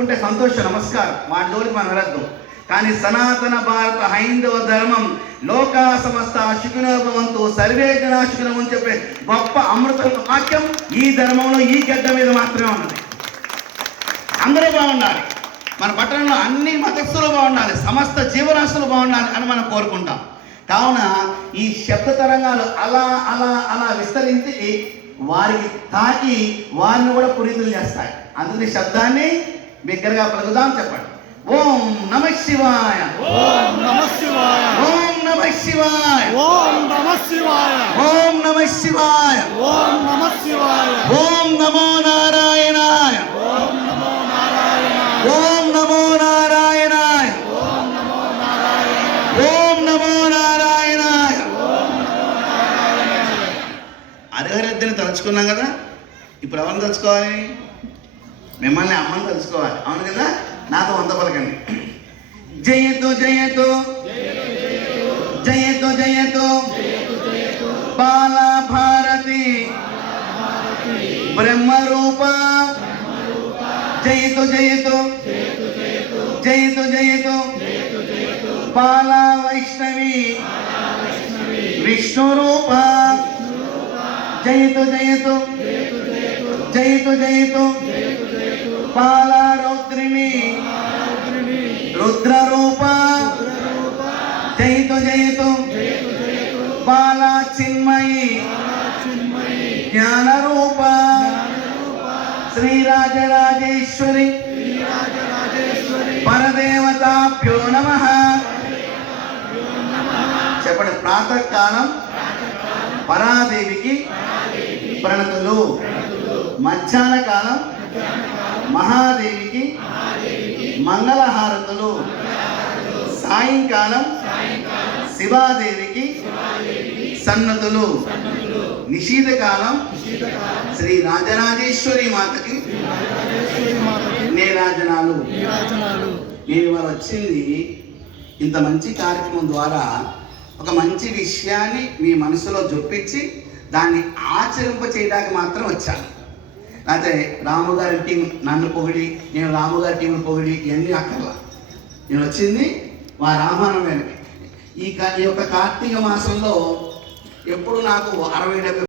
చెప్పుకుంటే సంతోషం నమస్కారం. వాటి జోలికి మనం వెళ్ళొద్దు. కానీ సనాతన భారత హైందవ ధర్మం లోకా సమస్త శుకునోభవంతో సర్వే జనాశుకునం అని చెప్పే గొప్ప అమృత వాక్యం ఈ ధర్మంలో ఈ గడ్డ మీద మాత్రమే ఉన్నది. అందరూ బాగుండాలి. మన పట్టణంలో అన్ని మతస్థులు బాగుండాలి. సమస్త జీవరాశులు బాగుండాలి అని మనం కోరుకుంటాం. కావున ఈ శబ్ద తరంగాలు అలా అలా అలా విస్తరించి వారికి తాకి వారిని కూడా పునీతులు చేస్తాయి. అందుకని శబ్దాన్ని బిగ్గరగా పలుకుదాం చెప్పండి. ఓం నమ శివాయ. ఓం నమ శివాయ. ఓం నమ శివాయ. ఓం నమ శివాయ. ఓం నమ శివాయ. ఓం నమ శివాయ. ఓం నమో నారాయణాయ. ఓం నమో నారాయణ ఓం నమో నారాయణాయ. ఓం నమో నారాయణ ఓం నమో నారాయణాయ. అరహరెద్దని తలుచుకున్నాం కదా? ఇప్పుడు ఎవరిని తలుచుకోవాలి? మిమ్మల్ని అమ్మని తెలుసుకోవాలి. అవును కదా? నాతో వంద పలకండి. జయతో జయతో. జయతో జయతో. బాల భారతి బ్రహ్మరూప. జయతో జయతో. జయతో జయతో. బాల వైష్ణవి విష్ణు రూప జయతో జయతో. జయతో జయతో. బాల రౌద్రిణి రుద్ర రూప జయతు జయతు బాల చిన్మయి. జ్ఞాన రూప శ్రీరాజరాజేశ్వరి. పరదేవతాభ్యో నమ. చెప్పండి ప్రాతకాలం పరాదేవికి ప్రణతులు. మధ్యాహ్న కాలం మహాదేవికి మంగళహారతులు. సాయంకాలం శివాదేవికి సన్నతులు. నిషీధకాలం శ్రీ రాజరాజేశ్వరి మాతకి నేరాజనాలు నేను ఇవాళ వచ్చింది ఇంత మంచి కార్యక్రమం ద్వారా ఒక మంచి విషయాన్ని మీ మనసులో జొప్పించి దాన్ని ఆచరింప చేయడానికి మాత్రం వచ్చాను. అయితే రాము గారి టీం నన్ను పొగిడి నేను రాము గారి టీంను పొగిడి ఇవన్నీ అక్కర్లా. నేను వచ్చింది మా రామాయణం వెనక. ఈ ఈ యొక్క కార్తీక మాసంలో ఎప్పుడు నాకు అరవై డెబ్బై